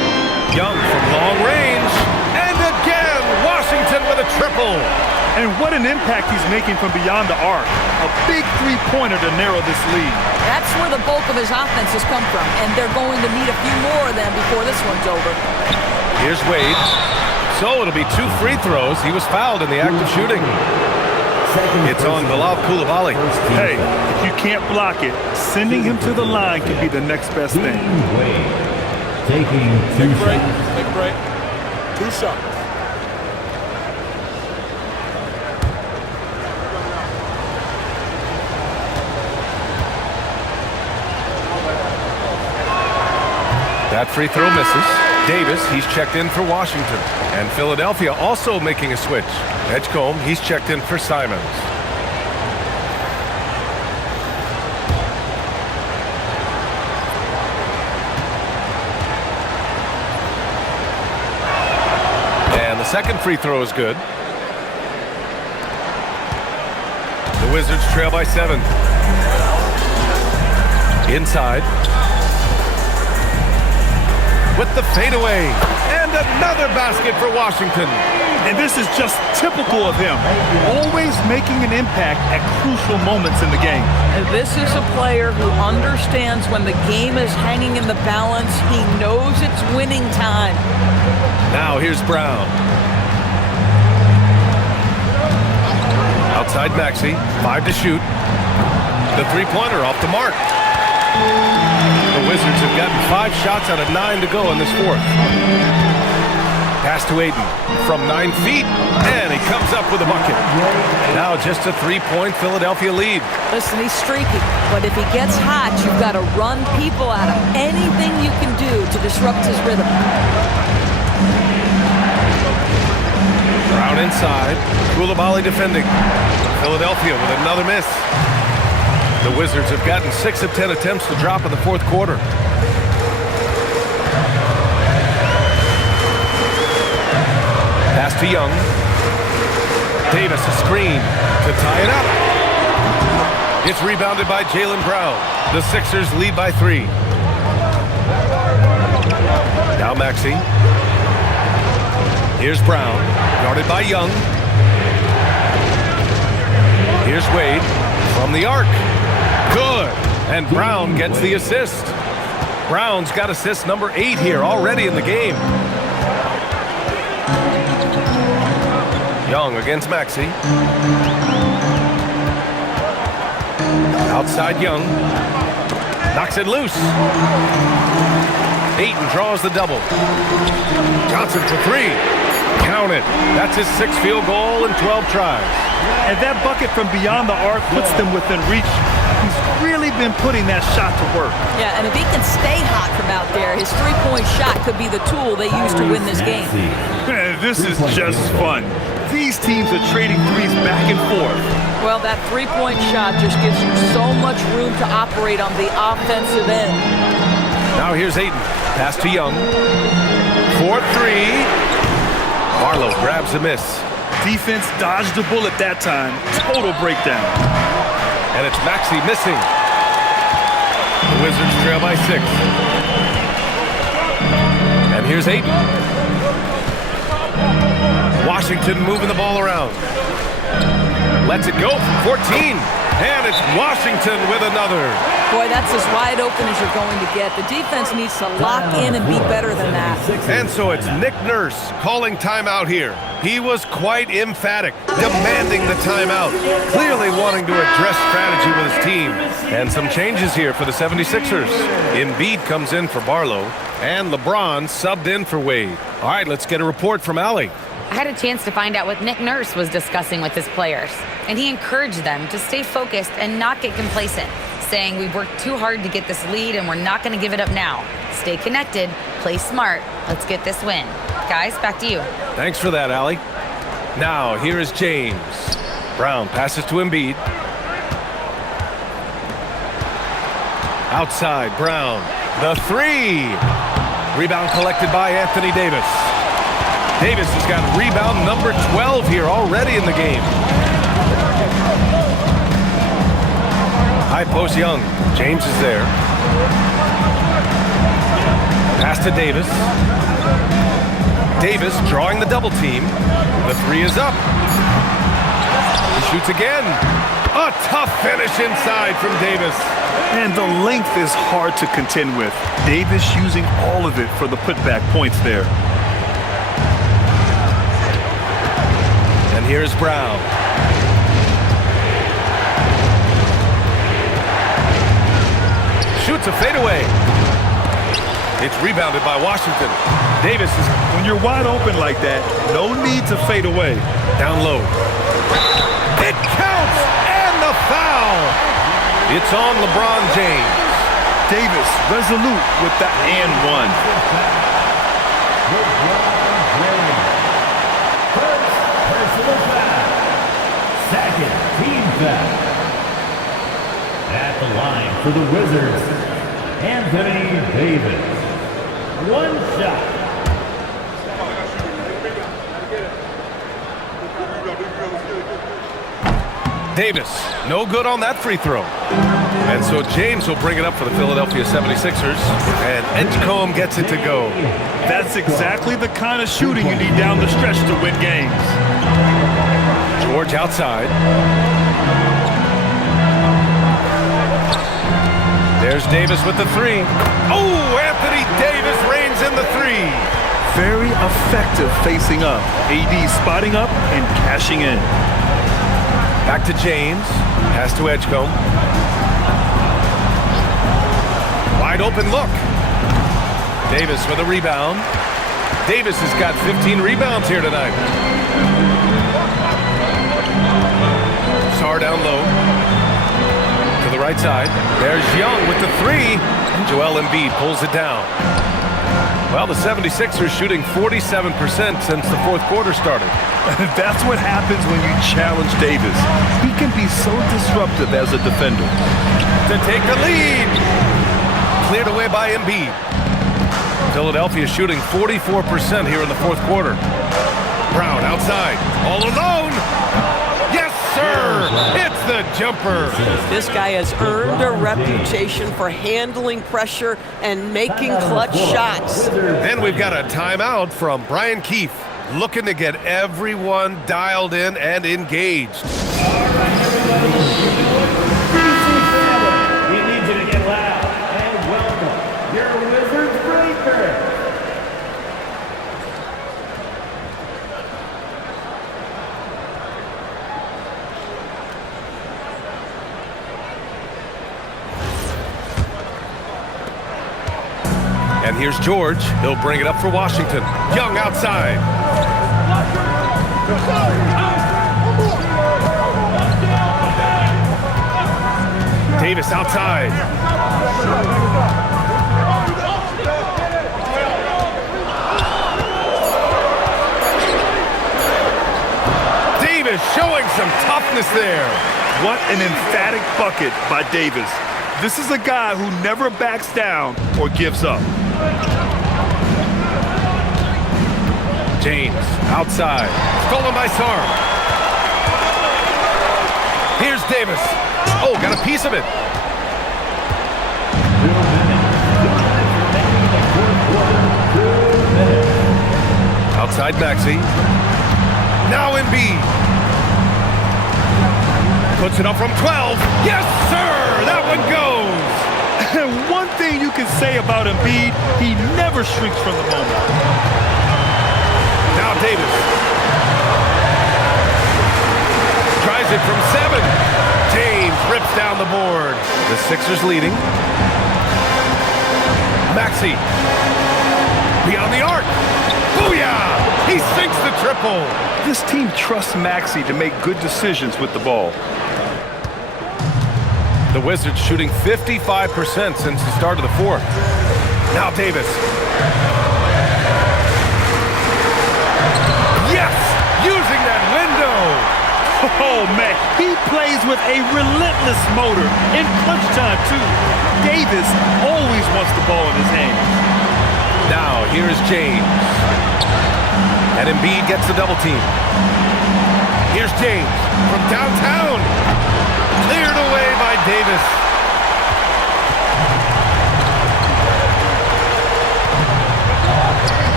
Young from long range. And again, Washington with a triple. And what an impact he's making from beyond the arc. A big 3-pointer to narrow this lead. That's where the bulk of his offense has come from, and they're going to need a few more of them before this one's over. Here's Wade. So it'll be 2 free throws. He was fouled in the act of shooting. It's on Bilal Coulibaly. Hey, if you can't block it, sending him to the line can be the next best thing. Taking 2 shots. Take a break. Too sharp. That free throw misses. Davis, he's checked in for Washington. And Philadelphia also making a switch. Edgecombe, he's checked in for Simons. And the second free throw is good. The Wizards trail by 7. Inside. With the fadeaway, and another basket for Washington. And this is just typical of him, always making an impact at crucial moments in the game. And this is a player who understands when the game is hanging in the balance. He knows it's winning time. Now here's Brown. Outside Maxey, 5 to shoot. The three-pointer off the mark. The Wizards have gotten 5 shots out of 9 to go in this fourth. Pass to Ayton from 9 feet, and he comes up with a bucket. Now just a 3-point Philadelphia lead. Listen, he's streaky, but if he gets hot, you've got to run people at him. Anything you can do to disrupt his rhythm. Brown inside, Koulibaly defending. Philadelphia with another miss. The Wizards have gotten 6 of 10 attempts to drop in the fourth quarter. Pass to Young. Davis a screen to tie it up. It's rebounded by Jaylen Brown. The Sixers lead by 3. Now Maxey. Here's Brown, guarded by Young. Here's Wade from the arc. Good. And Brown gets the assist. Brown's got assist number 8 here already in the game. Young against Maxey. Outside Young. Knocks it loose. Ayton draws the double. Johnson for 3. Count it. That's his 6th field goal in 12 tries. And that bucket from beyond the arc puts them within reach. He's really been putting that shot to work. Yeah, and if he can stay hot from out there, his three-point shot could be the tool they use to win this game. This is just fun. These teams are trading threes back and forth. Well, that three-point shot just gives you so much room to operate on the offensive end. Now here's Ayton. Pass to Young. 4-3. Barlow grabs a miss. Defense dodged a bullet that time. Total breakdown. And it's Maxey missing. The Wizards trail by 6. And here's Ayton. Washington moving the ball around. Lets it go from 14. And it's Washington with another. Boy, that's as wide open as you're going to get. The defense needs to lock in and be better than that. And so it's Nick Nurse calling timeout here. He was quite emphatic, demanding the timeout, clearly wanting to address strategy with his team. And some changes here for the 76ers. Embiid comes in for Barlow, and LeBron subbed in for Wade. All right, let's get a report from Allie. I had a chance to find out what Nick Nurse was discussing with his players, and he encouraged them to stay focused and not get complacent, saying we've worked too hard to get this lead and we're not going to give it up now. Stay connected, play smart, let's get this win. Guys, back to you. Thanks for that, Allie. Now, here is James. Brown passes to Embiid. Outside, Brown. The 3. Rebound collected by Anthony Davis. Davis has got rebound number 12 here already in the game. High post Young. James is there. Pass to Davis. Davis drawing the double team. The 3 is up. He shoots again. A tough finish inside from Davis. And the length is hard to contend with. Davis using all of it for the putback points there. And here's Brown. Shoots a fadeaway. It's rebounded by Washington. Davis is When you're wide open like that, no need to fade away. down low. It counts, and the foul. It's on LeBron James. Davis resolute with the and one. First personal foul. Second team foul. At the line for the Wizards, Anthony Davis. One shot. Davis, no good on that free throw. And so James will bring it up for the Philadelphia 76ers, and Edgecombe gets it to go. That's exactly the kind of shooting you need down the stretch to win games. George outside. There's Davis with the three. Oh, Anthony Davis reigns in the three. Very effective facing up. AD spotting up and cashing in. Back to James. Pass to Edgecombe. Wide open look. Davis with a rebound. Davis has got 15 rebounds here tonight. Sarr down low. To the right side. There's Young with the three. Joel Embiid pulls it down. Well, the 76ers shooting 47% since the fourth quarter started. That's what happens when you challenge Davis. He can be so disruptive as a defender. To take the lead. Cleared away by Embiid. Philadelphia shooting 44% here in the fourth quarter. Brown outside. All alone. Yes, sir. It's the jumper. This guy has earned a reputation for handling pressure and making clutch shots. Then we've got a timeout from Brian Keefe, looking to get everyone dialed in and engaged. We need you to get loud and welcome your Wizards breaker. And here's George. He'll bring it up for Washington. Young outside. Davis outside. Davis showing some toughness there. What an emphatic bucket by Davis. This is a guy who never backs down or gives up. James outside. Stolen by Sarr. Here's Davis. Oh, got a piece of it. Outside Maxey. Now Embiid. Puts it up from 12. Yes, sir! That one goes! One thing you can say about Embiid, he never shrinks from the moment. Now Davis. Tries it from 7. James rips down the board. The Sixers leading. Maxey. Beyond the arc. Booyah! He sinks the triple. This team trusts Maxey to make good decisions with the ball. The Wizards shooting 55% since the start of the fourth. Now Davis. Yes! Using that window! Oh, man, he plays with a relentless motor in clutch time, too. Davis always wants the ball in his hands. Now, here's James. And Embiid gets the double team. Here's James from downtown. Cleared away by Davis.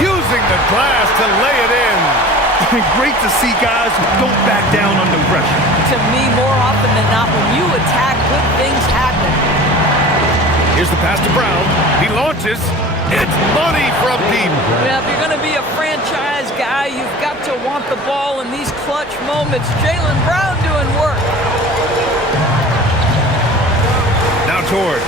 Using the glass to lay it in. Great to see guys who don't back down under pressure. To me, more often than not, when you attack, good things happen. Here's the pass to Brown. He launches. It's money from deep. Yeah, if you're going to be a franchise guy, you've got to want the ball in these clutch moments. Jaylen Brown doing work. Now George.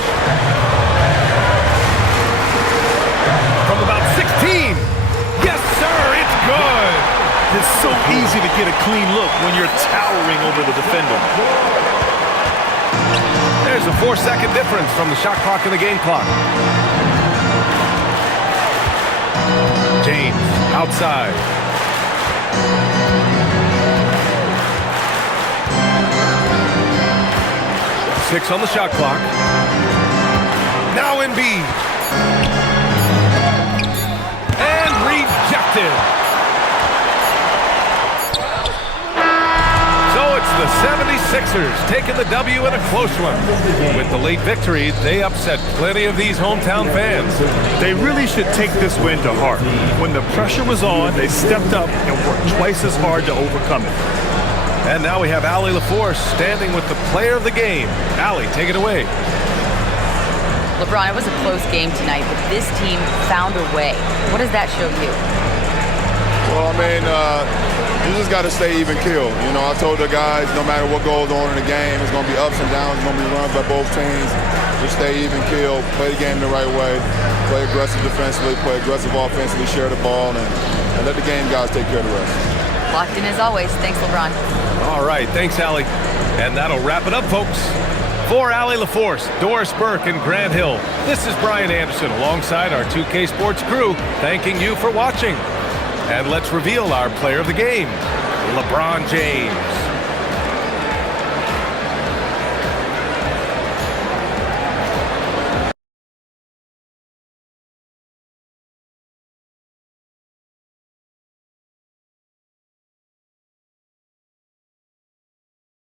It's so easy to get a clean look when you're towering over the defender. There's a 4-second difference from the shot clock and the game clock. James, outside. Six on the shot clock. Now Embiid. And rejected. So it's the 76ers taking the W in a close one. With the late victory, they upset plenty of these hometown fans. They really should take this win to heart. When the pressure was on, they stepped up and worked twice as hard to overcome it. And now we have Allie LaForce standing with the player of the game. Allie, take it away. LeBron, it was a close game tonight, but this team found a way. What does that show you? Well, I mean, you just got to stay even keel. You know, I told the guys, no matter what goes on in the game, it's going to be ups and downs. It's going to be runs by both teams. Just stay even keel, play the game the right way, play aggressive defensively, play aggressive offensively, share the ball, and let the game guys take care of the rest. Locked in as always. Thanks, LeBron. All right, thanks, Allie. And that'll wrap it up, folks. For Allie LaForce, Doris Burke, and Grant Hill, this is Brian Anderson alongside our 2K Sports crew, thanking you for watching. And let's reveal our player of the game, LeBron James.